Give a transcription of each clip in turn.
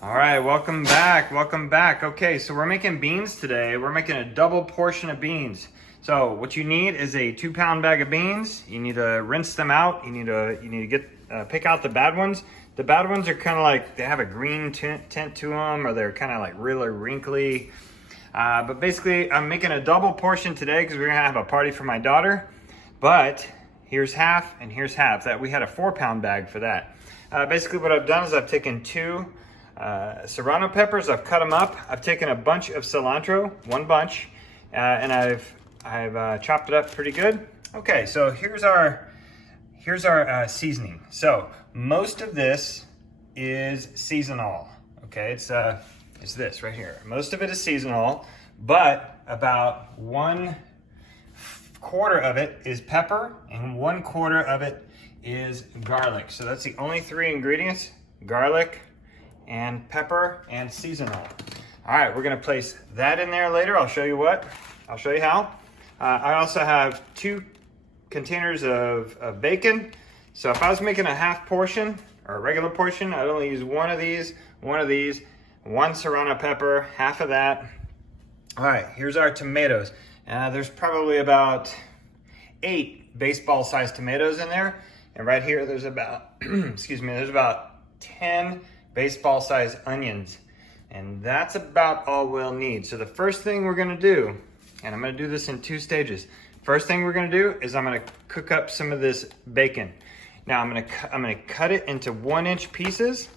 All right, welcome back, welcome back. Okay, so we're making beans today. We're making a double portion of beans. So what you need is a 2-pound bag of beans. You need to rinse them out. You need to get pick out the bad ones. The bad ones are kind of like, they have a green tint to them, or they're kind of like really wrinkly. But basically, I'm making a double portion today because we're gonna have a party for my daughter. But here's half and here's half. That we had a 4-pound bag for that. Basically what I've done is I've taken 2 Serrano peppers. I've cut them up. I've taken a bunch of cilantro, 1 bunch, and I've chopped it up pretty good. Okay, so here's our seasoning. So most of this is seasonal. Okay, it's this right here. Most of it is seasonal, but about 1/4 of it is pepper and 1/4 of it is garlic. So that's the only 3 ingredients: garlic and pepper and seasonal. All right, we're gonna place that in there later. I'll show you how. I also have 2 containers of bacon. So if I was making a half portion or a regular portion, I'd only use one of these, 1 Serrano pepper, half of that. All right, here's our tomatoes. There's probably about 8 baseball-sized tomatoes in there. And right here, there's about, there's about 10 baseball-sized onions. And that's about all we'll need. So the first thing we're gonna do, and I'm gonna do this in 2 stages. First thing we're gonna do is I'm gonna cook up some of this bacon. Now I'm gonna cut it into 1-inch pieces.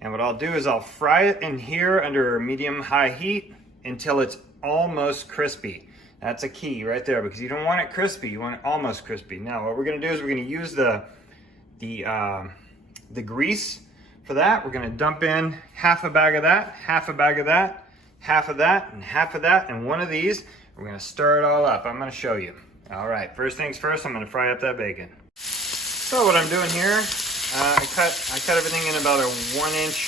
And what I'll do is I'll fry it in here under medium-high heat until it's almost crispy. That's a key right there, because you don't want it crispy, you want it almost crispy. Now what we're gonna do is we're gonna use the grease for that. We're gonna dump in half a bag of that, half a bag of that, half of that, and half of that, and 1 of these. We're gonna stir it all up. I'm gonna show you. All right, first things first, I'm gonna fry up that bacon. So what I'm doing here, I cut everything in about a 1-inch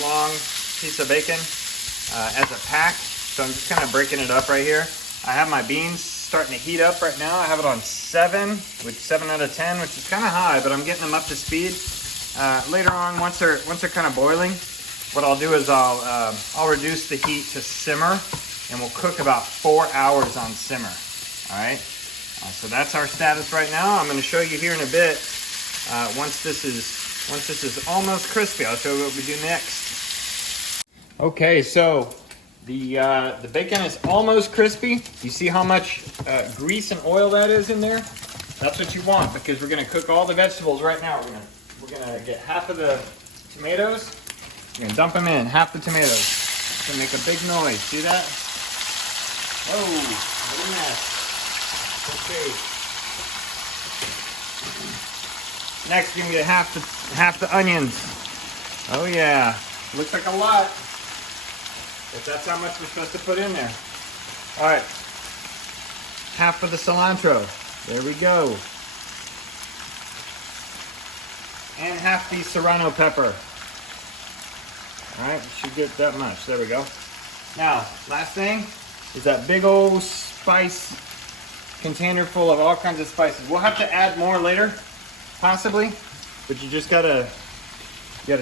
long piece of bacon as a pack. So I'm just kind of breaking it up right here. I have my beans starting to heat up right now. I have it on 7 with 7 out of 10, which is kind of high, but I'm getting them up to speed. Later on, once they're kind of boiling, what I'll do is I'll reduce the heat to simmer, and we'll cook about 4 hours on simmer. All right. So that's our status right now. I'm going to show you here in a bit. Once this is almost crispy, I'll show you what we do next. Okay, so the bacon is almost crispy. You see how much grease and oil that is in there? That's what you want, because we're going to cook all the vegetables right now. We're gonna get half of the tomatoes. We're gonna dump them in, half the tomatoes. It's gonna make a big noise. See that? Oh, what a mess. Okay. Next, you're gonna get half the onions. Oh yeah, looks like a lot, but that's how much we're supposed to put in there. All right, half of the cilantro. There we go. And half the Serrano pepper. All right, should get that much. There we go. Now, last thing is that big old spice container full of all kinds of spices. We'll have to add more later, possibly, but you just gotta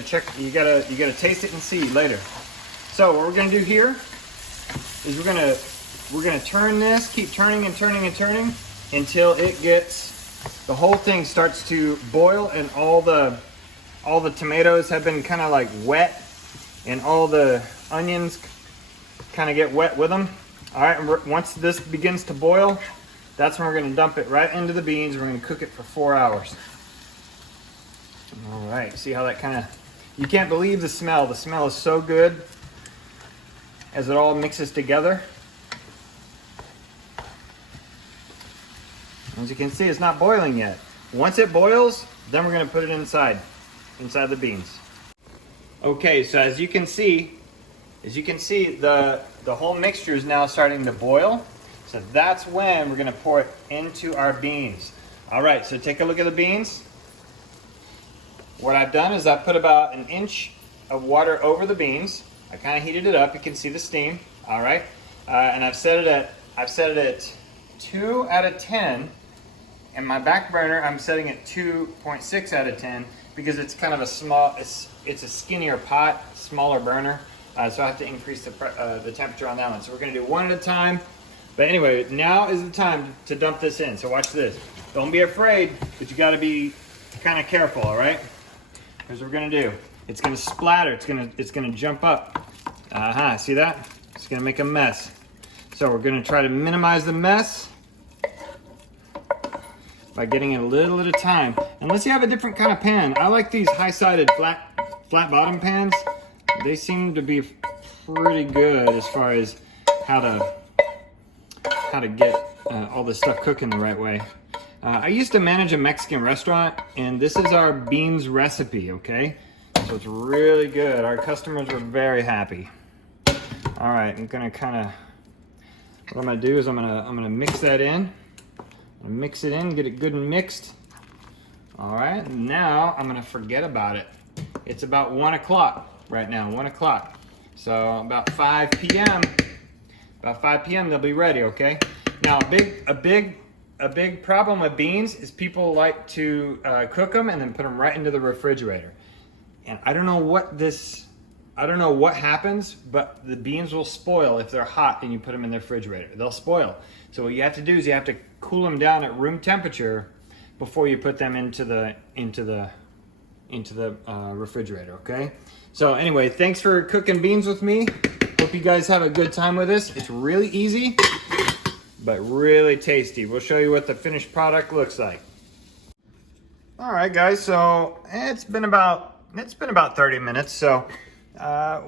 check. You gotta taste it and see later. So what we're gonna do here is we're gonna turn this, keep turning and turning and turning until it gets. The whole thing starts to boil, and all the tomatoes have been kind of like wet, and all the onions kind of get wet with them. All right, and once this begins to boil, that's when we're going to dump it right into the beans. We're going to cook it for 4 hours. All right, see how that kind of, you can't believe the smell. The smell is so good as it all mixes together. As you can see, it's not boiling yet. Once it boils, then we're gonna put it inside the beans. Okay, so as you can see, the whole mixture is now starting to boil. So that's when we're gonna pour it into our beans. All right, so take a look at the beans. What I've done is I put about 1 inch of water over the beans. I kind of heated it up. You can see the steam. All right, and I've set it at 2 out of 10. And my back burner, I'm setting at 2.6 out of 10. because it's kind of a small, it's a skinnier pot, smaller burner. So I have to increase the temperature on that one. So we're gonna do one at a time. But anyway, now is the time to dump this in. So watch this. Don't be afraid, but you gotta be kind of careful, all right? Here's what we're gonna do. It's gonna splatter, it's gonna jump up. See that? It's gonna make a mess. So we're gonna try to minimize the mess by getting it a little at a time. Unless you have a different kind of pan. I like these high-sided flat bottom pans. They seem to be pretty good as far as how to get all this stuff cooking the right way. I used to manage a Mexican restaurant, and this is our beans recipe, okay? So it's really good. Our customers were very happy. All right, I'm gonna what I'm gonna do is I'm gonna mix that in. Mix it in, get it good and mixed. All right, now I'm gonna forget about it. It's about 1 o'clock right now, 1 o'clock. So about 5 p.m. They'll be ready, okay? Now a big problem with beans is people like to cook them and then put them right into the refrigerator. And I don't know what happens, but the beans will spoil if they're hot and you put them in the refrigerator. They'll spoil. So what you have to do is you have to cool them down at room temperature before you put them into the refrigerator, okay? So anyway, thanks for cooking beans with me. Hope you guys have a good time with this. It's really easy, but really tasty. We'll show you what the finished product looks like. All right, guys, so it's been about 30 minutes. So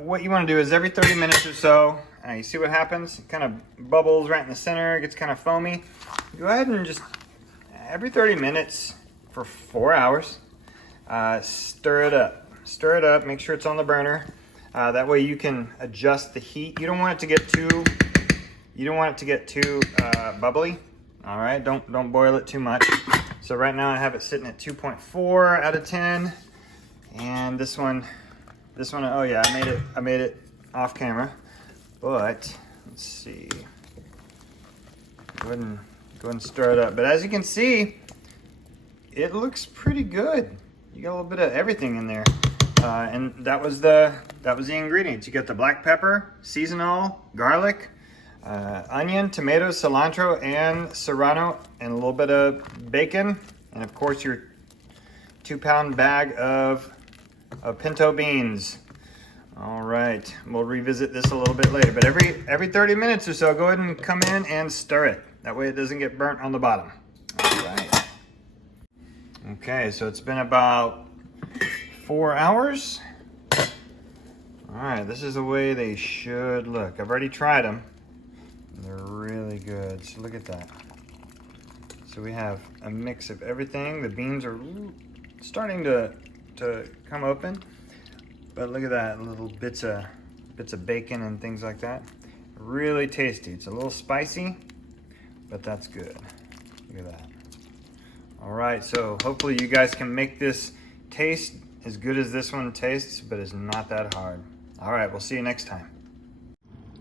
what you want to do is every 30 minutes or so, you see what happens? It kind of bubbles right in the center, it gets kind of foamy. Go ahead and just, every 30 minutes for 4 hours, stir it up. Stir it up, make sure it's on the burner. That way you can adjust the heat. You don't want it to get too bubbly. All right, don't boil it too much. So right now I have it sitting at 2.4 out of 10. And this one, oh yeah, I made it off camera. But let's see. Go ahead and stir it up. But as you can see, it looks pretty good. You got a little bit of everything in there. And that was the ingredients. You got the black pepper, seasonal, garlic, onion, tomatoes, cilantro, and Serrano, and a little bit of bacon, and of course your 2-pound bag of pinto beans. All right, we'll revisit this a little bit later, but every 30 minutes or so, go ahead and come in and stir it. That way it doesn't get burnt on the bottom. All right. Okay, so it's been about 4 hours. All right, this is the way they should look. I've already tried them. They're really good. So look at that. So we have a mix of everything. The beans are starting to come open. But look at that, little bits of bacon and things like that. Really tasty. It's a little spicy, but that's good. Look at that. All right, so hopefully you guys can make this taste as good as this one tastes, but it's not that hard. All right, we'll see you next time.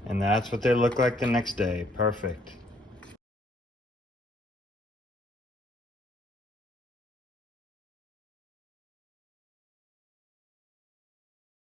And that's what they look like the next day. Perfect.